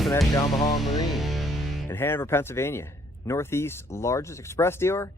Yamaha and Marine in Hanover, Pennsylvania, Northeast's largest express dealer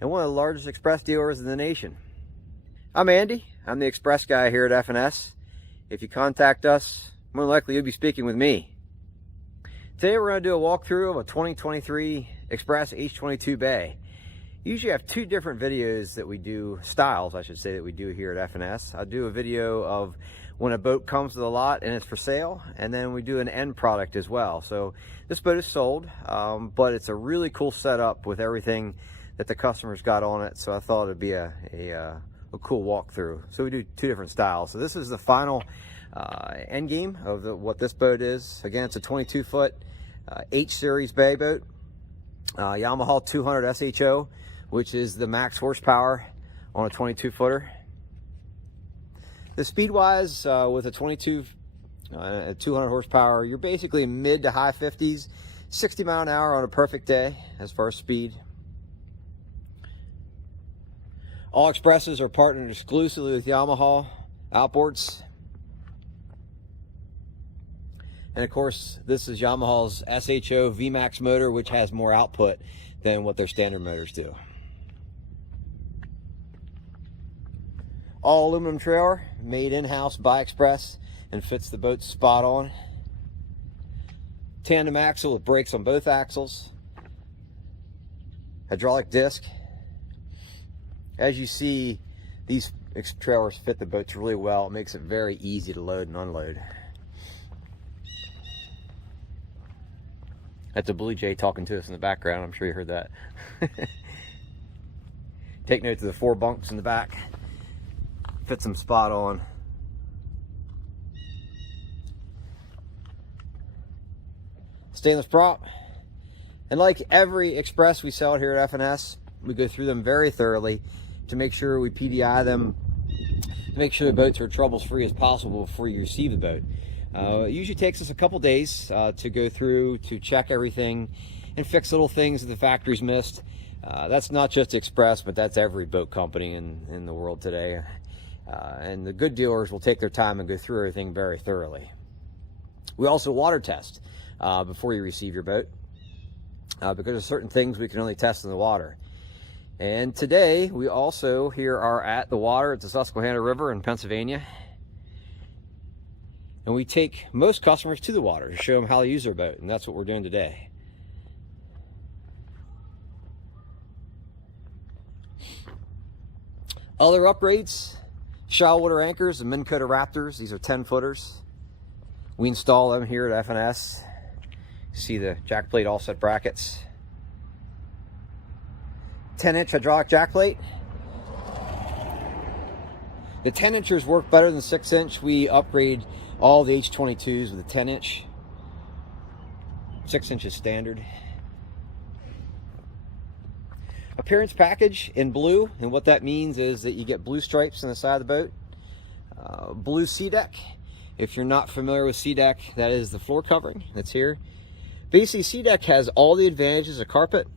and one of the largest express dealers in the nation. I'm Andy. I'm the express guy here at F&S. If you contact us, more than likely you'll be speaking with me. Today we're going to do a walkthrough of a 2023 Xpress H22 bay. Usually have two different videos that we do, styles I should say, that we do here at F&S. I'll do a video of when a boat comes to the lot and it's for sale, and then we do an end product as well. So this boat is sold, but it's a really cool setup with everything that the customers got on it, so I thought it'd be a cool walkthrough. So we do two different styles. So this is the final end game of what this boat is. Again, it's a 22-foot H series bay boat, Yamaha 200 SHO, which is the max horsepower on a 22-footer. The speed-wise, with a 200 horsepower, you're basically mid to high 50s, 60 mile an hour on a perfect day as far as speed. All Xpresses are partnered exclusively with Yamaha outboards. And of course, this is Yamaha's SHO VMAX motor, which has more output than what their standard motors do. All aluminum trailer, made in-house by Xpress, and fits the boat spot on. Tandem axle with brakes on both axles. Hydraulic disc. As you see, these trailers fit the boats really well. It makes it very easy to load and unload. That's a Blue Jay talking to us in the background. I'm sure you heard that. Take note of the 4 bunks in the back. Fits them spot on. Stainless prop. And like every Xpress we sell here at F&S, we go through them very thoroughly to make sure we PDI them, to make sure the boats are trouble-free as possible before you receive the boat. It usually takes us a couple days to go through, to check everything and fix little things that the factory's missed. That's not just Xpress, but that's every boat company in the world today. And the good dealers will take their time and go through everything very thoroughly. We also water test before you receive your boat, because there's certain things we can only test in the water. And today we also here are at the water at the Susquehanna River in Pennsylvania, and we take most customers to the water to show them how to use their boat, and that's what we're doing today. Other upgrades: shallow water anchors and Minn Kota Raptors. These are 10-footers. We install them here at F&S. See the jack plate offset brackets. 10-inch hydraulic jack plate. The 10-inchers work better than 6-inch. We upgrade all the H22s with a 10-inch. 6-inch is standard. Appearance package in blue, and what that means is that you get blue stripes on the side of the boat. Blue sea deck. If you're not familiar with sea deck, that is the floor covering that's here. Basically, sea deck has all the advantages of carpet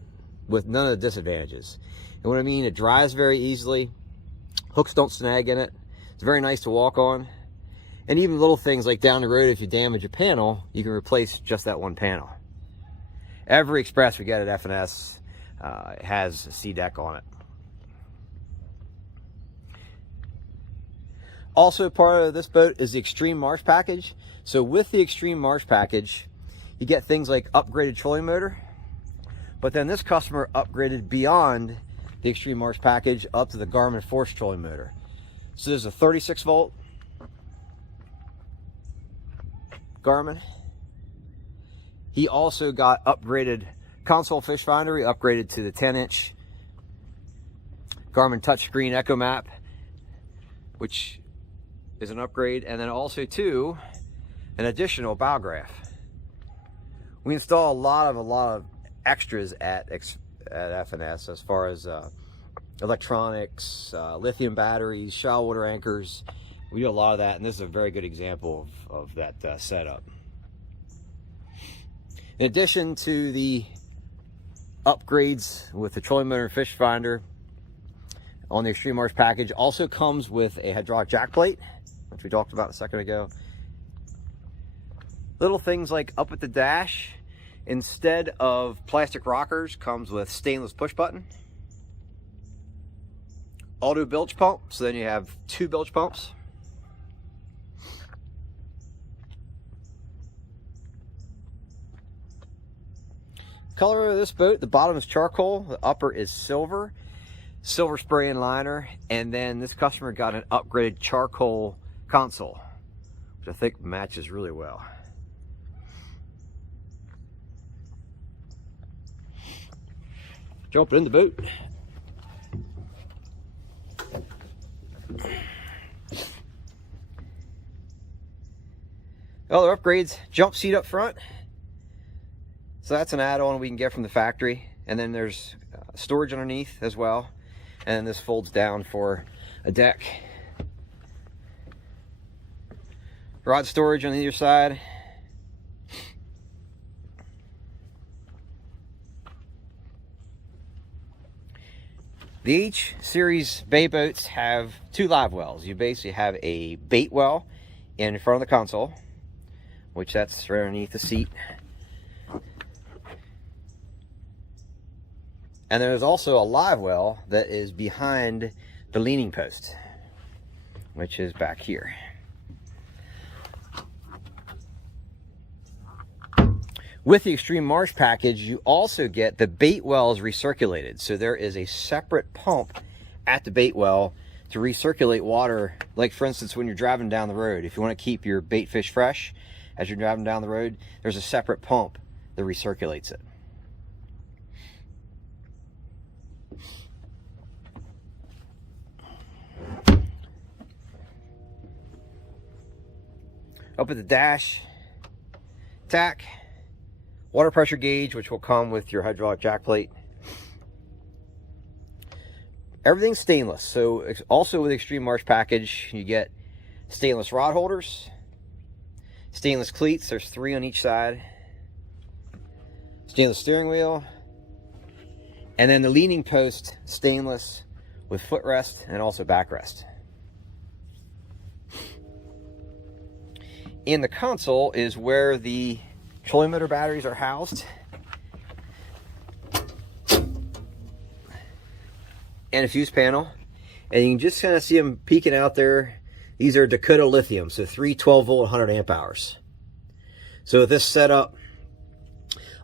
with none of the disadvantages. And what I mean, it dries very easily. Hooks don't snag in it. It's very nice to walk on. And even little things like down the road, if you damage a panel, you can replace just that one panel. Every Xpress we get at F&S has a sea deck on it. Also part of this boat is the Extreme Marsh package. So with the Extreme Marsh package, you get things like upgraded trolling motor, but then this customer upgraded beyond the Extreme Marsh package up to the Garmin Force trolling motor. So there's a 36 volt Garmin. He also got upgraded console fish finder. He upgraded to the 10-inch Garmin touchscreen Echo Map, which is an upgrade, and then also to an additional bow graph. We install a lot of extras at F&S as far as electronics, lithium batteries, shallow water anchors. We do a lot of that, and this is a very good example of that setup. In addition to the upgrades with the trolling motor and fish finder on the Extreme Marsh package, also comes with a hydraulic jack plate, which we talked about a second ago. Little things like up at the dash, instead of plastic rockers, comes with stainless push button. Auto bilge pump, so then you have 2 bilge pumps. Color of this boat, the bottom is charcoal, the upper is silver spray and liner, and then this customer got an upgraded charcoal console, which I think matches really well. Jumping in the boat. Other upgrades, jump seat up front. So that's an add-on we can get from the factory. And then there's storage underneath as well. And then this folds down for a deck. Rod storage on either side. The H series bay boats have 2 live wells. You basically have a bait well in front of the console, which that's right underneath the seat. And there's also a live well that is behind the leaning post, which is back here. With the Extreme Marsh package, you also get the bait wells recirculated. So there is a separate pump at the bait well to recirculate water. Like for instance, when you're driving down the road, if you want to keep your bait fish fresh as you're driving down the road, there's a separate pump that recirculates it. Up at the dash, tack, water pressure gauge, which will come with your hydraulic jack plate. Everything's stainless. So also with the Extreme Marsh package, you get stainless rod holders, stainless cleats, there's 3 on each side, stainless steering wheel, and then the leaning post, stainless with footrest and also backrest. In the console is where the trolling motor batteries are housed. And a fuse panel. And you can just kind of see them peeking out there. These are Dakota lithium, so 3 12-volt 100 amp hours. So with this setup,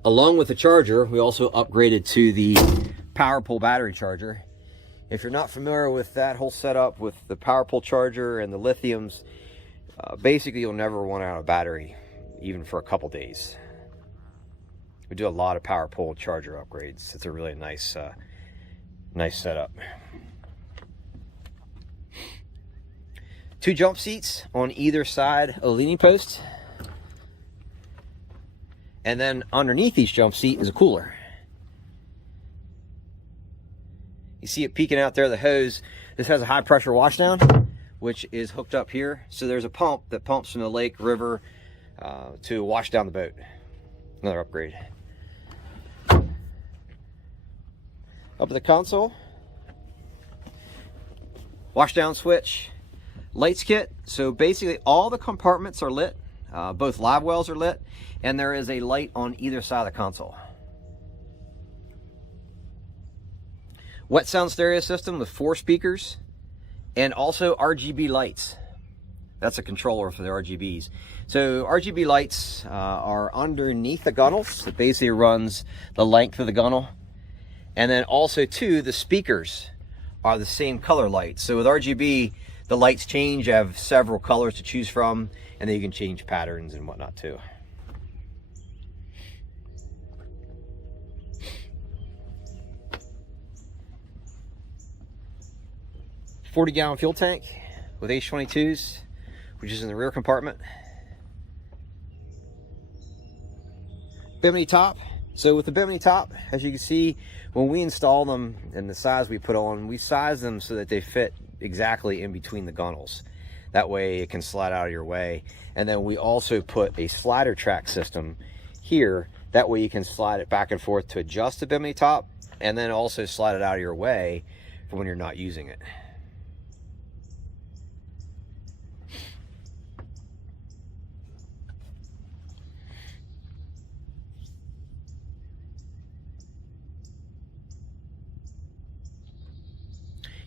along with the charger, we also upgraded to the power pull battery charger. If you're not familiar with that whole setup with the power pull charger and the lithiums, basically you'll never run out of battery, even for a couple days. We do a lot of power pull charger upgrades. It's a really nice setup. 2 jump seats on either side of the leaning post. And then underneath each jump seat is a cooler. You see it peeking out there, the hose. This has a high pressure washdown, which is hooked up here. So there's a pump that pumps from the lake, river, to wash down the boat. Another upgrade. Up at the console, wash down switch, lights kit. So basically all the compartments are lit. Both live wells are lit, and there is a light on either side of the console. Wet sound stereo system with 4 speakers. And also RGB lights. That's a controller for the RGBs. So RGB lights are underneath the gunnels. It basically runs the length of the gunnel. And then also too, the speakers are the same color lights. So with RGB, the lights change. You have several colors to choose from, and then you can change patterns and whatnot too. $40-gallon fuel tank with H22s, which is in the rear compartment. Bimini top. So with the Bimini top, as you can see, when we install them and the size we put on, we size them so that they fit exactly in between the gunnels. That way it can slide out of your way. And then we also put a slider track system here. That way you can slide it back and forth to adjust the Bimini top, and then also slide it out of your way for when you're not using it.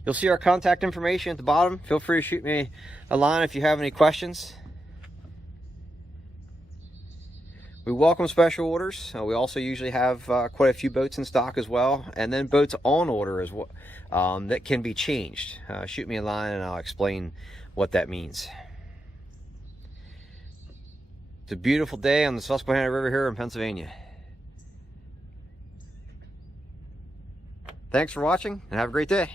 You'll see our contact information at the bottom. Feel free to shoot me a line if you have any questions. We welcome special orders. We also usually have quite a few boats in stock as well, and then boats on order as well that can be changed. Shoot me a line and I'll explain what that means. It's a beautiful day on the Susquehanna River here in Pennsylvania. Thanks for watching and have a great day.